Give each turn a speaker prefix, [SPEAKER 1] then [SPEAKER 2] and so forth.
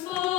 [SPEAKER 1] sou.